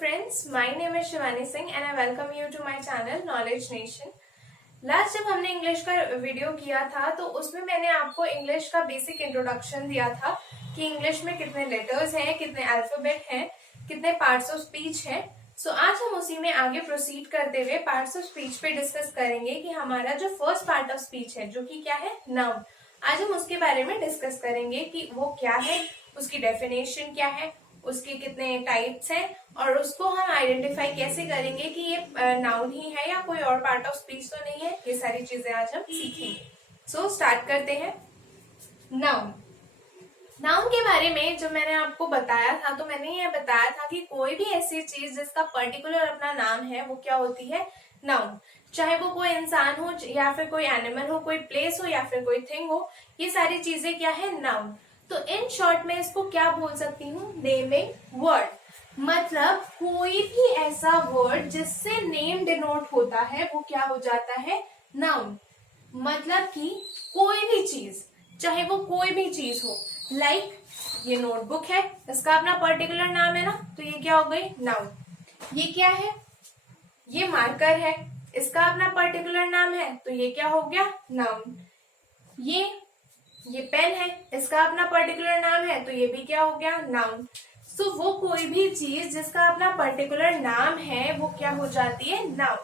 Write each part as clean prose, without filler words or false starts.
friends, my name is Shivani Singh and I welcome you to my channel Knowledge Nation. Last जब हमने English का video किया था तो उसमें मैंने आपको इंग्लिश का बेसिक इंट्रोडक्शन दिया था कि इंग्लिश में कितने लेटर्स हैं, कितने अल्फाबेट हैं, कितने पार्ट्स ऑफ स्पीच हैं। सो आज हम उसी में आगे प्रोसीड करते हुए पार्ट्स ऑफ स्पीच पे डिस्कस करेंगे कि हमारा जो फर्स्ट पार्ट ऑफ स्पीच है जो कि क्या है, नाउन। आज हम उसके बारे में डिस्कस करेंगे कि वो क्या है, उसकी डेफिनेशन क्या है, उसके कितने टाइप्स हैं और उसको हम आइडेंटिफाई कैसे करेंगे कि ये नाउन ही है या कोई और पार्ट ऑफ स्पीच तो नहीं है। ये सारी चीजें आज हम सीखेंगे। सो स्टार्ट करते हैं। नाउन नाउन के बारे में जो मैंने आपको बताया था तो मैंने ये बताया था कि कोई भी ऐसी चीज जिसका पर्टिकुलर अपना नाम है वो क्या होती है, नाउन। चाहे वो कोई इंसान हो या फिर कोई एनिमल हो, कोई प्लेस हो या फिर कोई थिंग हो, ये सारी चीजें क्या है, नाउन। तो इन शॉर्ट में इसको क्या बोल सकती हूँ, नेमिंग वर्ड। मतलब कोई भी ऐसा वर्ड जिससे नेम डिनोट होता है वो क्या हो जाता है, नाउन। मतलब कि कोई भी चीज, चाहे वो कोई भी चीज हो, लाइक ये नोटबुक है, इसका अपना पर्टिकुलर नाम है ना, तो ये क्या हो गई, नाउन। ये क्या है, ये मार्कर है, इसका अपना पर्टिकुलर नाम है तो ये क्या हो गया, नाउन। ये पेन है, इसका अपना पर्टिकुलर नाम है तो ये भी क्या हो गया, नाउन। सो वो कोई भी चीज जिसका अपना पर्टिकुलर नाम है वो क्या हो जाती है, नाउन।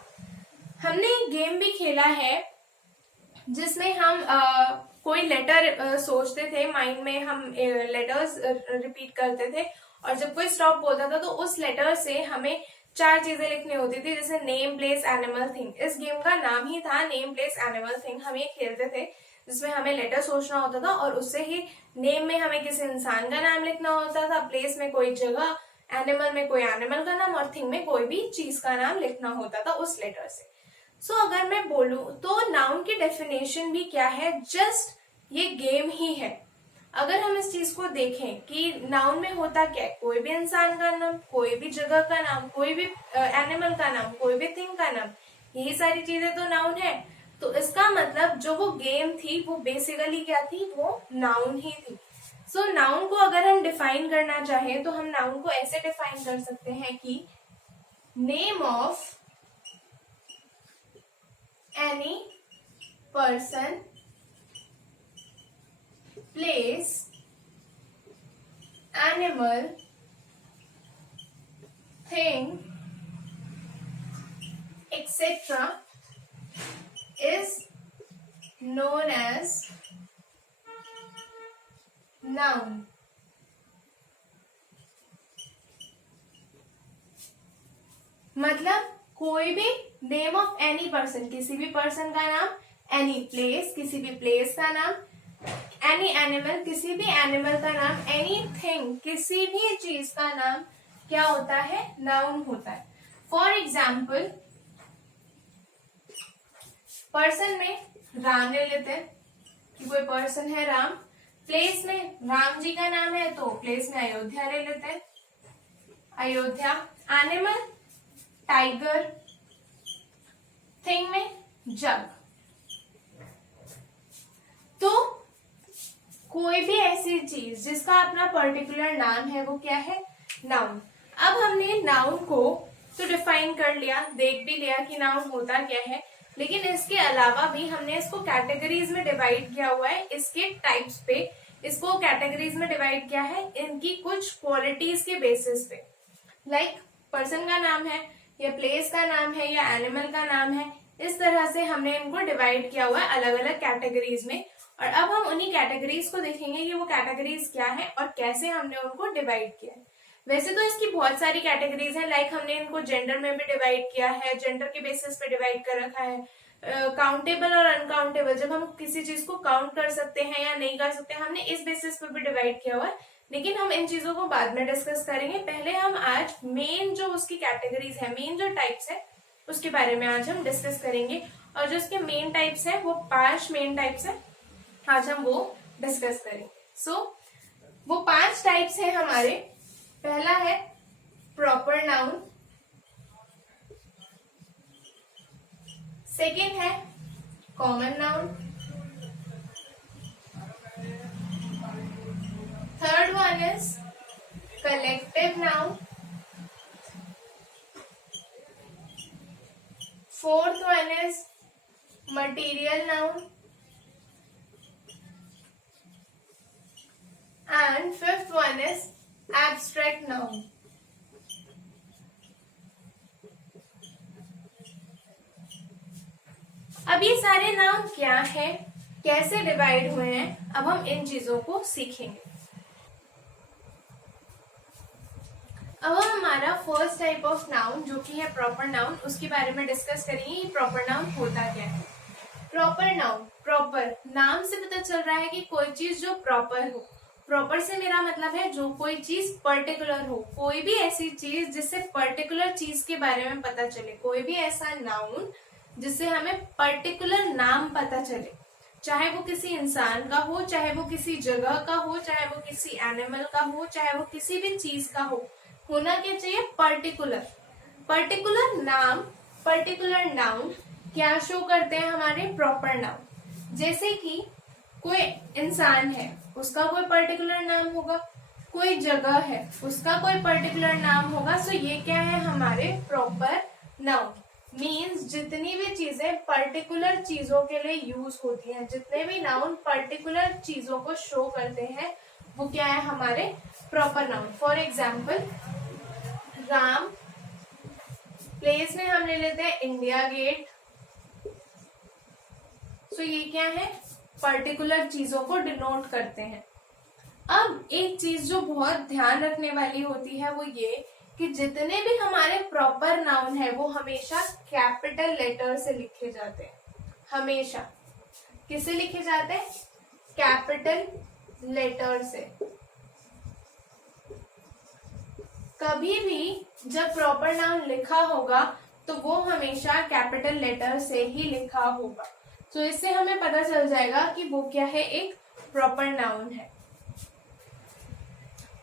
हमने एक गेम भी खेला है जिसमें हम कोई लेटर सोचते थे, माइंड में हम लेटर्स रिपीट करते थे और जब कोई स्टॉप बोलता था तो उस लेटर से हमें 4 चीजें लिखनी होती थी, जैसे नेम, प्लेस, एनिमल, थिंग। इस गेम का नाम ही था नेम, प्लेस, एनिमल, थिंग। हम ये खेलते थे जिसमें हमें लेटर सोचना होता था और उससे ही नेम में हमें किसी इंसान का नाम लिखना होता था, प्लेस में कोई जगह, एनिमल में कोई एनिमल का नाम और थिंग में कोई भी चीज का नाम लिखना होता था उस लेटर से। सो अगर मैं बोलूं तो नाउन की डेफिनेशन भी क्या है, जस्ट ये गेम ही है। अगर हम इस चीज को देखें कि नाउन में होता क्या है, कोई भी इंसान का नाम, कोई भी जगह का नाम, कोई भी एनिमल का नाम, कोई भी थिंग का नाम, यही सारी चीजें तो नाउन है। तो इसका मतलब जो वो गेम थी वो बेसिकली क्या थी, वो नाउन ही थी। सो नाउन को अगर हम डिफाइन करना चाहें तो हम नाउन को ऐसे डिफाइन कर सकते हैं कि name of any person, place, animal, thing, etc. is known as noun. मतलब कोई भी नेम ऑफ एनी पर्सन, किसी भी पर्सन का नाम, एनी प्लेस, किसी भी प्लेस का नाम, एनी एनिमल, किसी भी एनिमल का नाम, एनी थिंग, किसी भी चीज का नाम क्या होता है, नाउन होता है। फॉर एग्जाम्पल पर्सन में राम ले लेते हैं कि कोई पर्सन है राम। प्लेस में राम जी का नाम है तो प्लेस में अयोध्या ले लेते हैं, अयोध्या। एनिमल टाइगर, थिंग में जग। तो कोई भी ऐसी चीज जिसका अपना पर्टिकुलर नाम है वो क्या है, नाउन। अब हमने नाउन को तो डिफाइन कर लिया, देख भी लिया कि नाउन होता क्या है, लेकिन इसके अलावा भी हमने इसको कैटेगरीज में डिवाइड किया हुआ है, इसके टाइप्स पे इसको कैटेगरीज में डिवाइड किया है, इनकी कुछ क्वालिटीज के बेसिस पे। लाइक पर्सन का नाम है या प्लेस का नाम है या एनिमल का नाम है, इस तरह से हमने इनको डिवाइड किया हुआ है अलग अलग कैटेगरीज में। और अब हम उन्हीं कैटेगरीज को देखेंगे कि वो कैटेगरीज क्या है और कैसे हमने उनको डिवाइड किया है। वैसे तो इसकी बहुत सारी कैटेगरीज है, लाइक हमने इनको जेंडर में भी डिवाइड किया है, जेंडर के बेसिस पे डिवाइड कर रखा है, काउंटेबल और अनकाउंटेबल, जब हम किसी चीज को काउंट कर सकते हैं या नहीं कर सकते, हमने इस बेसिस पे भी डिवाइड किया हुआ है। लेकिन हम इन चीजों को बाद में डिस्कस करेंगे। पहले हम आज मेन जो उसकी कैटेगरीज है, मेन जो टाइप्स है उसके बारे में आज हम डिस्कस करेंगे। और जो उसके मेन टाइप्स है वो 5 मेन टाइप्स है, आज हम वो डिस्कस करेंगे। सो वो 5 टाइप्स है हमारे। पहला है प्रॉपर नाउन, सेकेंड है common noun, third one is collective noun, fourth one is material noun and fifth one is abstract noun. अब ये सारे नाउन क्या है, कैसे डिवाइड हुए हैं, अब हम इन चीजों को सीखेंगे। अब हम हमारा फर्स्ट टाइप ऑफ नाउन जो कि है प्रॉपर नाउन, उसके बारे में डिस्कस करेंगे। ये प्रॉपर नाउन होता क्या है। प्रॉपर नाउन, प्रॉपर नाम से पता चल रहा है कि कोई चीज जो प्रॉपर हो। प्रॉपर से मेरा मतलब है जो कोई चीज पर्टिकुलर हो, कोई भी ऐसी चीज जिससे पर्टिकुलर चीज के बारे में पता चले, कोई भी ऐसा नाउन जिससे हमें पर्टिकुलर नाम पता चले, चाहे वो किसी इंसान का हो, चाहे वो किसी जगह का हो, चाहे वो किसी एनिमल का हो, चाहे वो किसी भी चीज का हो, होना क्या चाहिए, पर्टिकुलर। पर्टिकुलर नाम, पर्टिकुलर नाउन क्या शो करते हैं हमारे प्रॉपर नाउन। जैसे कि कोई इंसान है, उसका कोई पर्टिकुलर नाम होगा, कोई जगह है, उसका कोई पर्टिकुलर नाम होगा। सो ये क्या है हमारे प्रॉपर नाउन। मीन्स जितनी भी चीजें पर्टिकुलर चीजों के लिए यूज होती हैं, जितने भी नाउन पर्टिकुलर चीजों को शो करते हैं, वो क्या है हमारे proper noun. For example Ram, place में हम ले लेते हैं इंडिया गेट। सो ये क्या है, पर्टिकुलर चीजों को डिनोट करते हैं। अब एक चीज जो बहुत ध्यान रखने वाली होती है वो ये कि जितने भी हमारे प्रॉपर नाउन है वो हमेशा कैपिटल लेटर से लिखे जाते हैं। हमेशा किससे लिखे जाते हैं, कैपिटल लेटर से। कभी भी जब प्रॉपर नाउन लिखा होगा तो वो हमेशा कैपिटल लेटर से ही लिखा होगा। तो इससे हमें पता चल जाएगा कि वो क्या है, एक प्रॉपर नाउन है।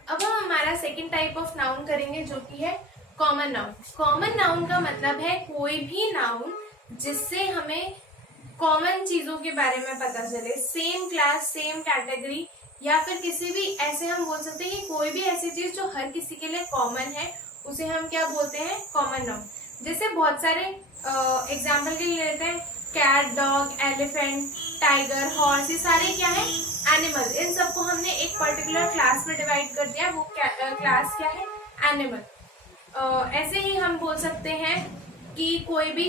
अब हम हमारा सेकंड टाइप ऑफ नाउन करेंगे जो कि है कॉमन नाउन। कॉमन नाउन का मतलब है कोई भी नाउन जिससे हमें कॉमन चीजों के बारे में पता चले, सेम क्लास, सेम कैटेगरी, या फिर किसी भी ऐसे हम बोल सकते हैं कि कोई भी ऐसी चीज जो हर किसी के लिए कॉमन है उसे हम क्या बोलते हैं, कॉमन नाउन। जैसे बहुत सारे एग्जाम्पल के लिए लेते हैं, cat, dog, elephant, tiger, horse, ये सारे क्या है, एनिमल। इन सबको हमने एक पर्टिकुलर क्लास में डिवाइड कर दिया, वो क्लास क्या है, एनिमल। ऐसे ही हम बोल सकते हैं कि कोई भी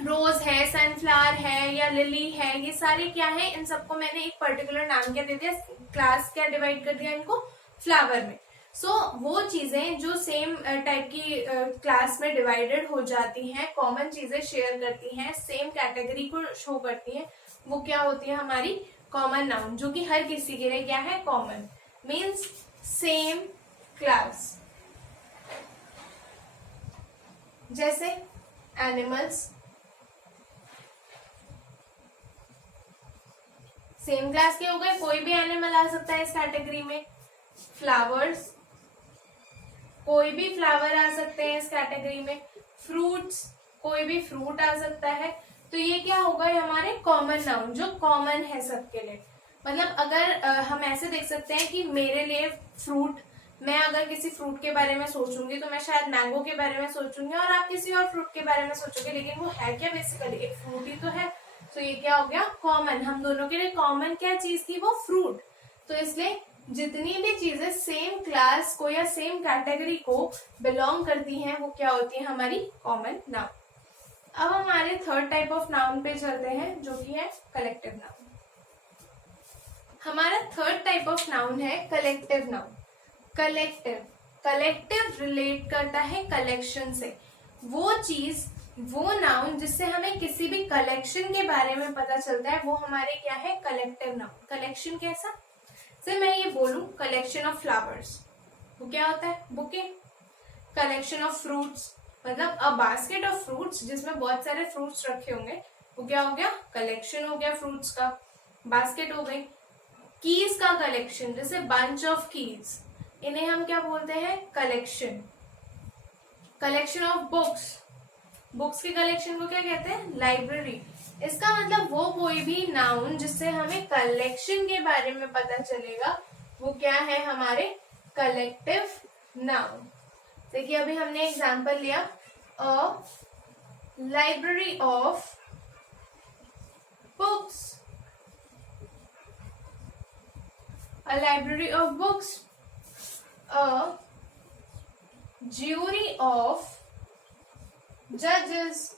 रोज है, सनफ्लावर है या लिली है, ये सारे क्या है, इन सबको मैंने एक पर्टिकुलर नाम क्या दे दिया, क्लास क्या डिवाइड कर दिया इनको, फ्लावर में। वो चीजें जो सेम टाइप की क्लास में डिवाइडेड हो जाती हैं, कॉमन चीजें शेयर करती हैं, सेम कैटेगरी को शो करती हैं, वो क्या होती है हमारी कॉमन नाउन, जो कि हर किसी के लिए क्या है, कॉमन। Means same class. जैसे एनिमल्स, सेम क्लास के हो गए, कोई भी एनिमल आ सकता है इस कैटेगरी में। फ्लावर्स, कोई भी फ्लावर आ सकते हैं इस कैटेगरी में। फ्रूट्स, कोई भी फ्रूट आ सकता है। तो ये क्या होगा, हमारे कॉमन नाउन जो कॉमन है सबके लिए। मतलब अगर हम ऐसे देख सकते हैं कि मेरे लिए फ्रूट, मैं अगर किसी फ्रूट के बारे में सोचूंगी तो मैं शायद मैंगो के बारे में सोचूंगी और आप किसी और फ्रूट के बारे में सोचोगे, लेकिन वो है क्या, बेसिकली एक फ्रूट ही तो है। तो ये क्या हो गया, कॉमन। हम दोनों के लिए कॉमन क्या चीज थी, वो फ्रूट। तो इसलिए जितनी भी चीजें सेम क्लास को या सेम कैटेगरी को बिलोंग करती हैं वो क्या होती है, हमारी कॉमन नाउन। अब हमारे थर्ड टाइप ऑफ नाउन पे चलते हैं जो कि है कलेक्टिव नाउन। हमारा थर्ड टाइप ऑफ नाउन है collective noun. Collective, collective relate करता है कलेक्शन से। वो चीज, वो नाउन जिससे हमें किसी भी कलेक्शन के बारे में पता चलता है वो हमारे क्या है, कलेक्टिव नाउन। कलेक्शन कैसा, से मैं ये बोलूं कलेक्शन ऑफ फ्लावर्स, वो क्या होता है, बुके। कलेक्शन ऑफ फ्रूट्स, मतलब अ बास्केट ऑफ फ्रूट्स जिसमें बहुत सारे फ्रूट्स रखे होंगे, वो क्या हो गया, कलेक्शन हो गया फ्रूट्स का, बास्केट हो गई। कीज का कलेक्शन, जैसे बंच ऑफ कीज, इन्हें हम क्या बोलते हैं, collection. Collection of books, books के कलेक्शन को क्या कहते हैं, लाइब्रेरी। इसका मतलब वो कोई भी नाउन जिससे हमें कलेक्शन के बारे में पता चलेगा वो क्या है, हमारे कलेक्टिव नाउन। देखिए अभी हमने एग्जांपल लिया, अ library of books, a library of books, a jury of judges,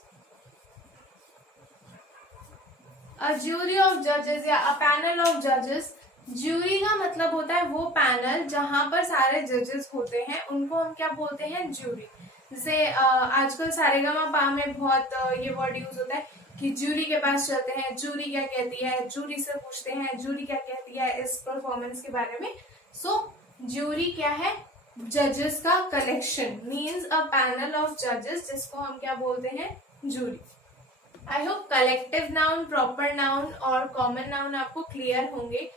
a jury of judges या a panel of judges। Jury का मतलब होता है वो पैनल जहां पर सारे जजेस होते हैं, उनको हम क्या बोलते हैं, ज्यूरी। जैसे आजकल सारेगामापा में बहुत ये वर्ड यूज होता है कि ज्यूरी के पास चलते हैं, ज्यूरी क्या कहती है, ज्यूरी से पूछते हैं ज्यूरी क्या कहती है इस परफॉर्मेंस के बारे में। सो ज्यूरी क्या है, जजेस का collection, means a panel of जजेस, जिसको हम क्या बोलते हैं, jury. I hope collective noun, proper noun और कॉमन नाउन आपको क्लियर होंगे।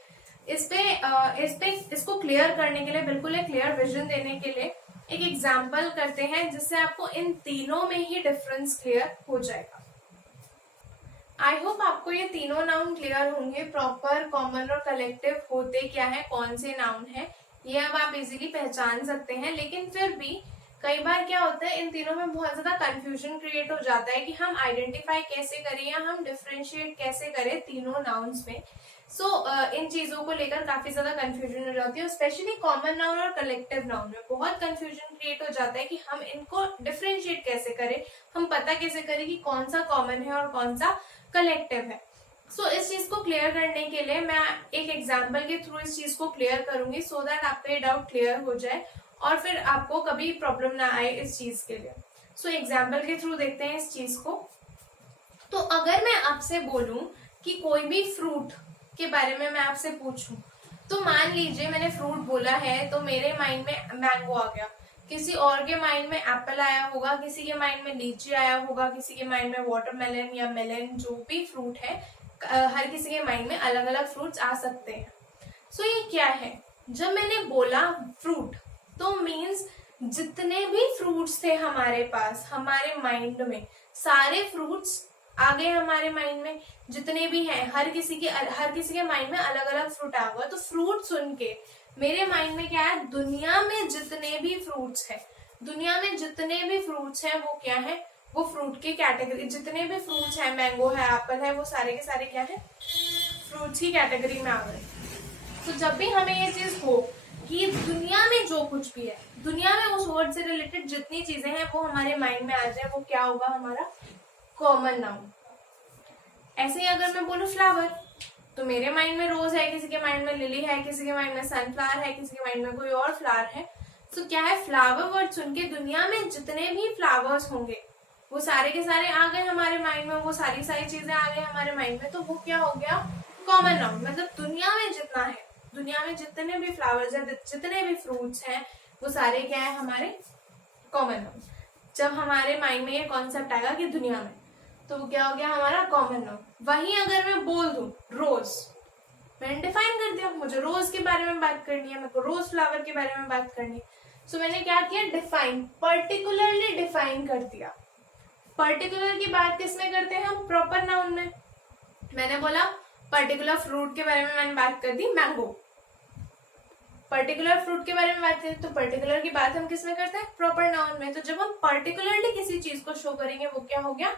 इसको क्लियर करने के लिए, बिल्कुल एक क्लियर विजन देने के लिए एक एग्जाम्पल करते हैं, जिससे आपको इन तीनों में ही डिफरेंस क्लियर हो जाएगा। आई होप आपको ये तीनों नाउन क्लियर होंगे, प्रॉपर, कॉमन और कलेक्टिव होते क्या है, कौन से नाउन है, ये अब आप इजीली पहचान सकते हैं। लेकिन फिर भी कई बार क्या होता है, इन तीनों में बहुत ज्यादा कंफ्यूजन क्रिएट हो जाता है कि हम आइडेंटिफाई कैसे करें या हम डिफरेंशिएट कैसे करें तीनों नाउन्स में। इन चीजों को लेकर काफी ज्यादा कंफ्यूजन हो जाती है, स्पेशली कॉमन नाउन और कलेक्टिव नाउन में बहुत कंफ्यूजन क्रिएट हो जाता है कि हम इनको डिफरेंशिएट कैसे करें, हम पता कैसे करें कि कौन सा कॉमन है और कौन सा कलेक्टिव है। इस चीज को क्लियर करने के लिए मैं एक एग्जाम्पल के थ्रू इस चीज को क्लियर करूंगी, सो दैट आपका ये डाउट क्लियर हो जाए और फिर आपको कभी प्रॉब्लम ना आए इस चीज के लिए। एग्जाम्पल के थ्रू देखते हैं इस चीज को। तो अगर मैं आपसे बोलूं कि कोई भी फ्रूट के बारे में मैं आपसे पूछूं, तो मान लीजिए मैंने फ्रूट बोला है तो मेरे माइंड में मैंगो आ गया, किसी और के माइंड में एप्पल आया होगा, किसी के माइंड में लीची आया होगा, किसी के माइंड में वाटरमेलन या मेलन, जो भी फ्रूट है, हर किसी के माइंड में अलग अलग फ्रूट्स आ सकते हैं। ये क्या है, जब मैंने बोला फ्रूट तो मीन्स जितने भी फ्रूट्स थे हमारे पास, हमारे माइंड में सारे फ्रूट्स आ गए हमारे माइंड में, जितने भी हैं, हर किसी के माइंड में अलग अलग फ्रूट आ गया। तो फ्रूट सुन के मेरे माइंड में क्या है, दुनिया में जितने भी फ्रूट्स हैं, दुनिया में जितने भी फ्रूट्स हैं वो क्या है, वो फ्रूट की कैटेगरी, जितने भी फ्रूट्स हैं, मैंगो है, एप्पल है, वो सारे के सारे क्या है, फ्रूट्स की कैटेगरी में आ गए। जब भी हमें ये चीज हो कि दुनिया में जो कुछ भी है, दुनिया में उस वर्ड से रिलेटेड जितनी चीजें हैं वो हमारे माइंड में आ जाए, वो क्या होगा, हमारा कॉमन नाउन। ऐसे ही अगर मैं बोलूं फ्लावर, तो मेरे माइंड में रोज है, किसी के माइंड में लिली है, किसी के माइंड में सनफ्लावर है, किसी के माइंड में कोई और फ्लावर है। क्या है, फ्लावर वर्ड सुन के दुनिया में जितने भी फ्लावर्स होंगे वो सारे के सारे आ गए हमारे माइंड में, वो सारी चीजें आ गई हमारे माइंड में, तो वो क्या हो गया, कॉमन नाउन। मतलब दुनिया में जितना है, दुनिया में जितने भी फ्लावर्स है, जितने भी फ्रूट्स हैं, वो सारे क्या है, हमारे कॉमन नाउन। जब हमारे माइंड में ये कॉन्सेप्ट आएगा कि दुनिया में, तो वो क्या हो गया, हमारा कॉमन नाउन। वहीं अगर मैं बोल दूं रोज, मैंने डिफाइन कर दिया, मुझे रोज के बारे में बात करनी है, मेरे को रोज फ्लावर के बारे में बात करनी है, मैंने क्या किया, डिफाइन, पर्टिकुलरली डिफाइन कर दिया। पर्टिकुलर की बात किसमें करते हैं हम, प्रॉपर नाउन में। मैंने बोला पर्टिकुलर फ्रूट के बारे में मैंने बात कर दी, मैंगो, पर्टिकुलर फ्रूट के बारे में बात करें तो पर्टिकुलर की बात हम किसमें करते हैं, प्रॉपर नाउन में। तो जब हम पर्टिकुलरली किसी चीज को शो करेंगे वो क्या हो गया,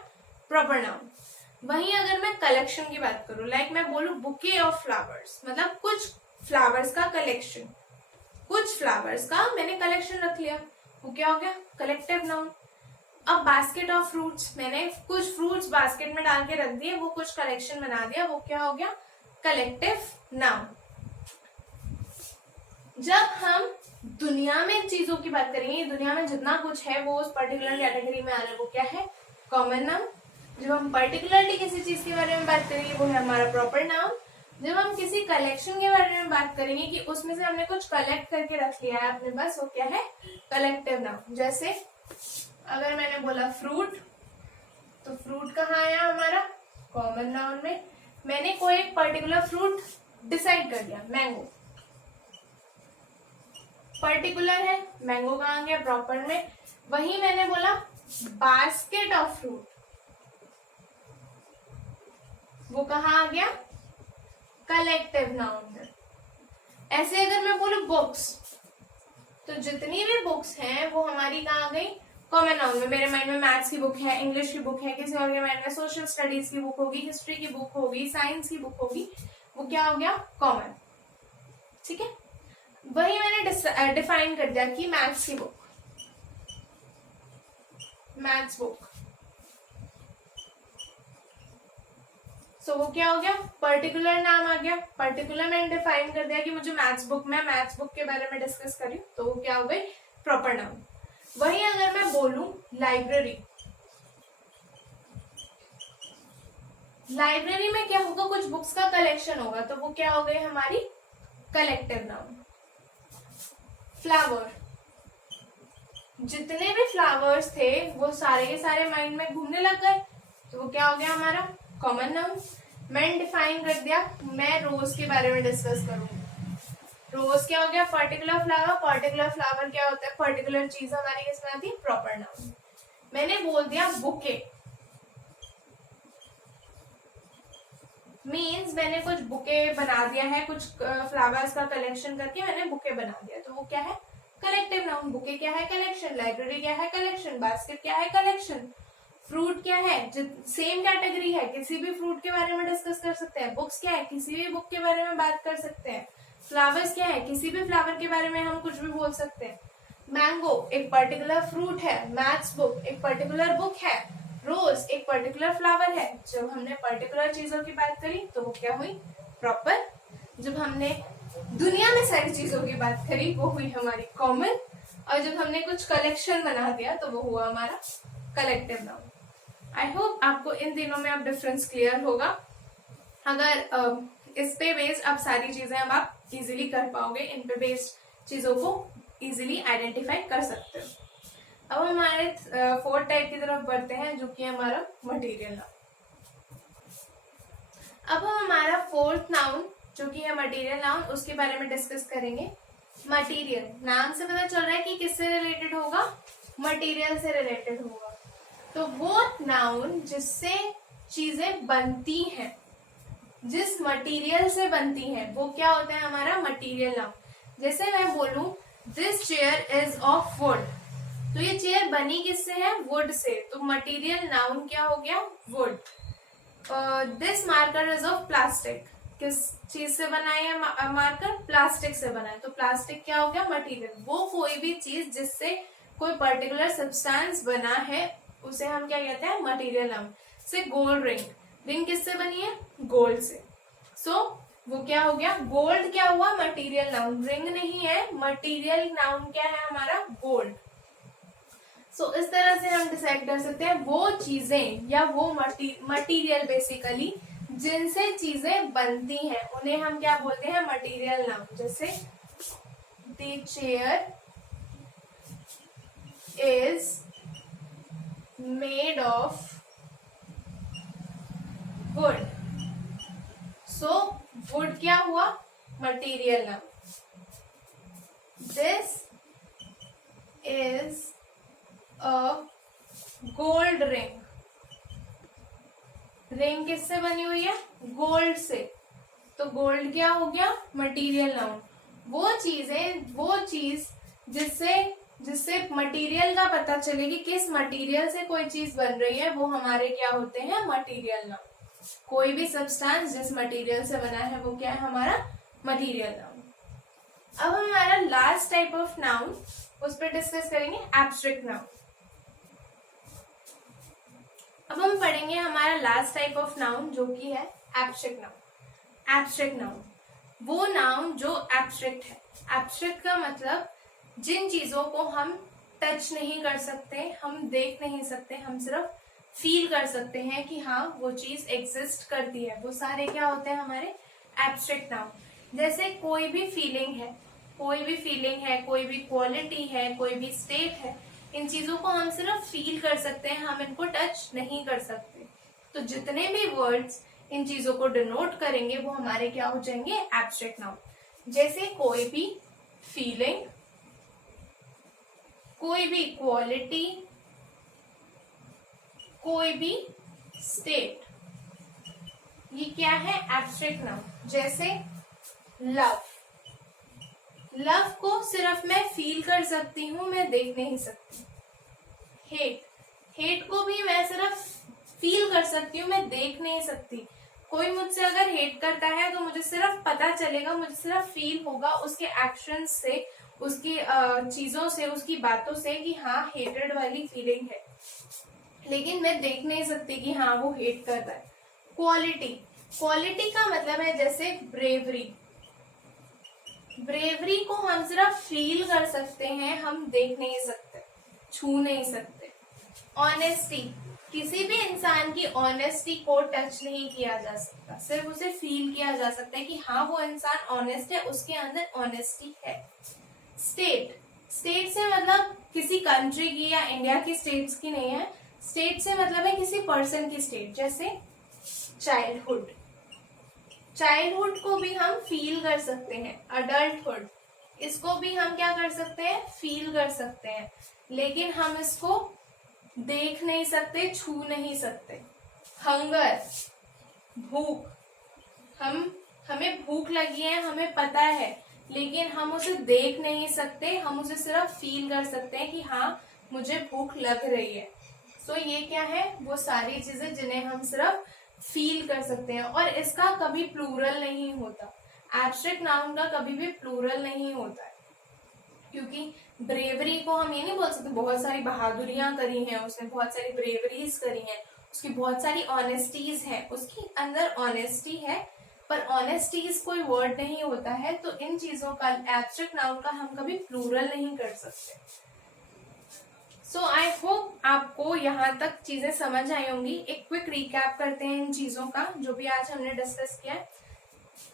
प्रॉपर नाउन। वहीं अगर मैं कलेक्शन की बात करूं, लाइक मैं बोलूं बुके ऑफ फ्लावर्स, मतलब कुछ फ्लावर्स का कलेक्शन, कुछ फ्लावर्स का मैंने कलेक्शन रख लिया, वो क्या हो गया, कलेक्टिव नाउन। अब बास्केट ऑफ फ्रूट्स, मैंने कुछ फ्रूट्स बास्केट में डाल के रख दिए, वो कुछ कलेक्शन बना दिया, वो क्या हो गया, कलेक्टिव नाउन। जब हम दुनिया में चीजों की बात करेंगे, दुनिया में जितना कुछ है वो उस पर्टिकुलर कैटेगरी में आ रहा है, वो क्या है, कॉमन नाउन। जब हम पर्टिकुलरली किसी चीज के बारे में बात करेंगे वो है हमारा प्रॉपर नाउन। जब हम किसी कलेक्शन के बारे में बात करेंगे कि उसमें से हमने कुछ कलेक्ट करके रख लिया है अपने पास, वो क्या है, कलेक्टिव नाउन। जैसे अगर मैंने बोला फ्रूट, तो फ्रूट कहाँ आया हमारा, कॉमन नाउन में। मैंने कोई एक पर्टिकुलर फ्रूट डिसाइड कर लिया, मैंगो, पर्टिकुलर है, मैंगो कहाँ आ गया, प्रॉपर में। वही मैंने बोला बास्केट ऑफ फ्रूट, वो कहाँ आ गया, कलेक्टिव नाउन है। ऐसे अगर मैं बोलूं बुक्स, तो जितनी भी बुक्स हैं वो हमारी कहाँ आ गई, कॉमन नाउन में मेरे माइंड में मैथ्स की बुक है, इंग्लिश की बुक है, किसी और के माइंड में सोशल स्टडीज की बुक होगी, हिस्ट्री की बुक होगी, साइंस की बुक होगी, वो क्या हो गया? कॉमन। ठीक है, वही मैंने डिफाइन कर दिया कि मैथ्स की बुक, मैथ्स बुक, सो वो क्या हो गया? पर्टिकुलर नाम आ गया। पर्टिकुलर मैंने डिफाइन कर दिया कि मुझे मैथ्स बुक में मैथ्स बुक के बारे में डिस्कस करी, तो वो क्या हो गई? Proper noun. वही अगर मैं बोलूं लाइब्रेरी, लाइब्रेरी में क्या होगा? कुछ बुक्स का कलेक्शन होगा, तो वो क्या हो गई हमारी? Collective noun. फ्लावर, जितने भी फ्लावर्स थे वो सारे के सारे माइंड में घूमने लग गए, तो वो क्या हो गया हमारा? Common noun. मैंने डिफाइन कर दिया, मैं रोज के बारे में डिस्कस करूंगी। रोज क्या हो गया? Particular flower. पर्टिकुलर फ्लावर क्या होता है? पर्टिकुलर चीज हमारी किसमें आती है? Proper noun. मैंने बोल दिया बुके, मीन्स मैंने कुछ बुके बना दिया है, कुछ फ्लावर्स का कलेक्शन करके मैंने बुके बना दिया, तो वो क्या है? Collective noun. बुके क्या है? कलेक्शन। लाइब्रेरी क्या है? कलेक्शन। बास्केट क्या है? कलेक्शन। फ्रूट क्या है? सेम कैटेगरी है, किसी भी फ्रूट के बारे में डिस्कस कर सकते हैं। बुक्स क्या है? किसी भी बुक के बारे में बात कर सकते हैं। फ्लावर्स क्या है? किसी भी फ्लावर के बारे में हम कुछ भी बोल सकते हैं। मैंगो एक पर्टिकुलर फ्रूट है। मैथ्स बुक एक पर्टिकुलर बुक है। रोज एक पर्टिकुलर फ्लावर है। जब हमने पर्टिकुलर चीजों की बात करी तो वो क्या हुई? प्रॉपर। जब हमने दुनिया में सारी चीजों की बात करी वो हुई हमारी कॉमन, और जब हमने कुछ कलेक्शन बना दिया तो वो हुआ हमारा कलेक्टिव नाउन। आई होप आपको इन दिनों में अब डिफरेंस क्लियर होगा। अगर इस पे बेस्ड अब सारी चीजें अब आप इजीली कर पाओगे, इन पे बेस्ड चीजों को इजीली आइडेंटिफाई कर सकते हो। अब हमारे फोर्थ टाइप की तरफ बढ़ते हैं, जो कि हमारा मटेरियल नाउन। अब हम हमारा फोर्थ नाउन जो कि है मटेरियल नाउन, उसके बारे में डिस्कस करेंगे। मटेरियल, नाम से पता चल रहा है कि किससे रिलेटेड होगा? मटेरियल से रिलेटेड होगा। तो वो नाउन जिससे चीजें बनती हैं, जिस मटेरियल से बनती हैं, वो क्या होता है हमारा? Material noun. जैसे मैं बोलूं this chair is of would, तो ये चेयर बनी किससे है? वुड से, तो मटेरियल नाउन क्या हो गया? Would. This marker is of plastic, किस चीज से बना है मार्कर? प्लास्टिक से बना है, तो प्लास्टिक क्या हो गया? मटेरियल। वो कोई भी चीज जिससे कोई पर्टिकुलर सब्सटेंस बना है उसे हम क्या कहते हैं? Material noun. से गोल्ड रिंग, रिंग किससे बनी है? गोल्ड से, सो वो क्या हो गया? गोल्ड क्या हुआ? Material noun. रिंग नहीं है, मटेरियल नाउन क्या है हमारा? गोल्ड। सो इस तरह से हम डिसाइड कर सकते हैं वो चीजें या वो मटेरियल बेसिकली जिनसे चीजें बनती हैं उन्हें हम क्या बोलते हैं? Material noun. जैसे the chair is made of wood, so wood क्या हुआ? Material noun. This is a gold ring, ring किससे बनी हुई है? गोल्ड से, तो गोल्ड क्या हो गया? Material noun. वो चीज जिससे मटेरियल का पता चले कि किस मटेरियल से कोई चीज बन रही है, वो हमारे क्या होते हैं? Material noun. कोई भी सब्सटेंस जिस मटेरियल से बना है वो क्या है हमारा? Material noun. अब हमारा लास्ट टाइप ऑफ नाउन, उस पर डिस्कस करेंगे, एब्स्ट्रैक्ट नाउन। अब हम पढ़ेंगे हमारा लास्ट टाइप ऑफ नाउन जो कि है एब्स्ट्रैक्ट नाउन। एब्स्ट्रैक्ट नाउन वो नाउन जो एब्स्ट्रैक्ट है। एब्स्ट्रैक्ट का मतलब जिन चीजों को हम टच नहीं कर सकते, हम देख नहीं सकते, हम सिर्फ फील कर सकते हैं कि हाँ वो चीज एग्जिस्ट करती है, वो सारे क्या होते हैं हमारे? Abstract noun. जैसे कोई भी फीलिंग है, कोई भी क्वालिटी है, कोई भी स्टेट है, इन चीजों को हम सिर्फ फील कर सकते हैं, हम इनको टच नहीं कर सकते। तो जितने भी वर्ड्स इन चीजों को डिनोट करेंगे वो हमारे क्या हो जाएंगे? Abstract noun. जैसे कोई भी फीलिंग, कोई भी क्वालिटी, कोई भी स्टेट, ये क्या है? Abstract noun. जैसे लव, लव को सिर्फ मैं फील कर सकती हूँ, मैं देख नहीं सकती। हेट, हेट को भी मैं सिर्फ फील कर सकती हूँ, मैं देख नहीं सकती। कोई मुझसे अगर हेट करता है तो मुझे सिर्फ पता चलेगा, मुझे सिर्फ फील होगा उसके एक्शन से, उसकी चीजों से, उसकी बातों से कि हाँ हेटेड वाली फीलिंग है, लेकिन मैं देख नहीं सकती कि हाँ वो हेट कर रहा है। क्वालिटी, क्वालिटी का मतलब है जैसे ब्रेवरी, ब्रेवरी को हम सिर्फ फील कर सकते हैं, हम देख नहीं सकते, छू नहीं सकते। ऑनेस्टी, किसी भी इंसान की ऑनेस्टी को टच नहीं किया जा सकता, सिर्फ उसे फील किया जा सकता है कि हाँ वो इंसान ऑनेस्ट है, उसके अंदर ऑनेस्टी है। स्टेट, स्टेट से मतलब किसी कंट्री की या इंडिया की स्टेट्स की नहीं है, स्टेट से मतलब है किसी पर्सन की स्टेट। जैसे चाइल्डहुड, चाइल्डहुड को भी हम फील कर सकते हैं। अडल्टहुड, इसको भी हम क्या कर सकते हैं, फील कर सकते हैं, लेकिन हम इसको देख नहीं सकते, छू नहीं सकते। हंगर, भूख, हमें भूख लगी है, हमें पता है, लेकिन हम उसे देख नहीं सकते, हम उसे सिर्फ फील कर सकते हैं कि हाँ मुझे भूख लग रही है। सो ये क्या है, वो सारी चीजें जिन्हें हम सिर्फ फील कर सकते हैं। और इसका कभी प्लूरल नहीं होता, एब्स्ट्रैक्ट नाउन का कभी भी प्लूरल नहीं होता है, क्योंकि ब्रेवरी को हम ये नहीं बोल सकते बहुत सारी बहादुरियां करी हैं उसने, बहुत सारी ब्रेवरीज करी हैं, उसकी बहुत सारी ऑनेस्टीज हैं, उसके अंदर ऑनेस्टी है, पर ऑनेस्टीज कोई वर्ड नहीं होता है। तो इन चीजों का, एब्स्ट्रैक्ट नाउन का हम कभी प्लूरल नहीं कर सकते। सो आई होप आपको यहाँ तक चीजें समझ आई होंगी। एक क्विक रिकैप करते हैं इन चीजों का जो भी आज हमने डिस्कस किया है।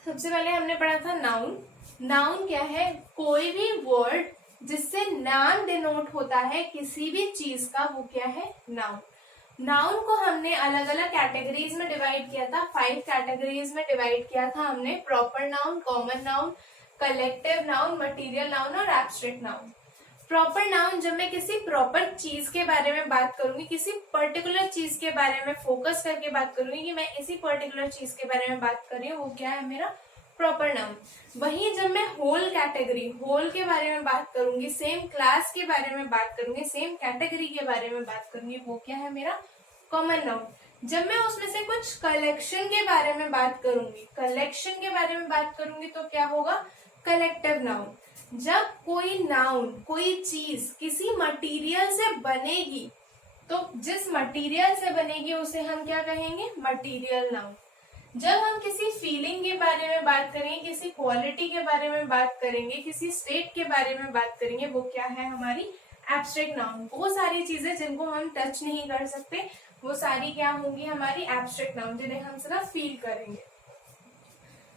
सबसे पहले हमने पढ़ा था नाउन। नाउन क्या है, कोई भी वर्ड जिससे नाम डिनोट होता है किसी भी चीज का, वो क्या है, नाउन। नाउन को हमने अलग अलग कैटेगरीज में डिवाइड किया था, 5 कैटेगरीज में डिवाइड किया था हमने। Proper noun, common noun, collective noun, material noun और एब्स्ट्रैक्ट नाउन। प्रॉपर नाउन, जब मैं किसी प्रॉपर चीज के बारे में बात करूंगी, किसी पर्टिकुलर चीज के बारे में फोकस करके बात करूंगी कि मैं इसी पर्टिकुलर चीज के बारे में बात कर रही हूँ, वो क्या है, मेरा प्रॉपर नाउन। वहीं जब मैं होल कैटेगरी, होल के बारे में बात करूंगी, सेम क्लास के बारे में बात करूंगी, सेम कैटेगरी के बारे में बात करूंगी, वो क्या है, मेरा कॉमन नाउन। जब मैं उसमें से कुछ कलेक्शन के बारे में बात करूंगी, कलेक्शन के बारे में बात करूंगी, तो क्या होगा, कलेक्टिव नाउन। जब कोई नाउन, कोई चीज किसी मटेरियल से बनेगी, तो जिस मटेरियल से बनेगी उसे हम क्या कहेंगे, मटेरियल नाउन। जब हम किसी फीलिंग के बारे में बात करेंगे, किसी क्वालिटी के बारे में बात करेंगे, किसी स्टेट के बारे में बात करेंगे, वो क्या है, हमारी एब्स्ट्रैक्ट नाउन। वो सारी चीजें जिनको हम टच नहीं कर सकते, वो सारी क्या होंगी, हमारी एब्स्ट्रैक्ट नाउन, जिन्हें हम सिर्फ फील करेंगे।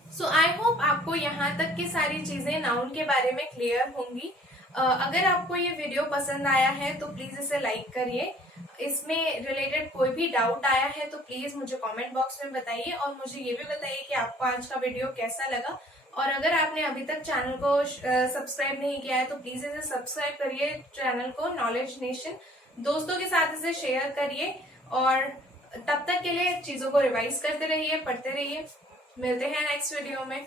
सो आई होप आपको यहाँ तक की सारी चीजें नाउन के बारे में क्लियर होंगी। अगर आपको ये वीडियो पसंद आया है तो प्लीज इसे लाइक करिए। इसमें रिलेटेड कोई भी डाउट आया है तो प्लीज मुझे कमेंट बॉक्स में बताइए, और मुझे ये भी बताइए कि आपको आज का वीडियो कैसा लगा। और अगर आपने अभी तक चैनल को सब्सक्राइब नहीं किया है तो प्लीज इसे सब्सक्राइब करिए, चैनल को नॉलेज नेशन। दोस्तों के साथ इसे शेयर करिए, और तब तक के लिए चीजों को रिवाइज करते रहिए, पढ़ते रहिए। मिलते हैं नेक्स्ट वीडियो में।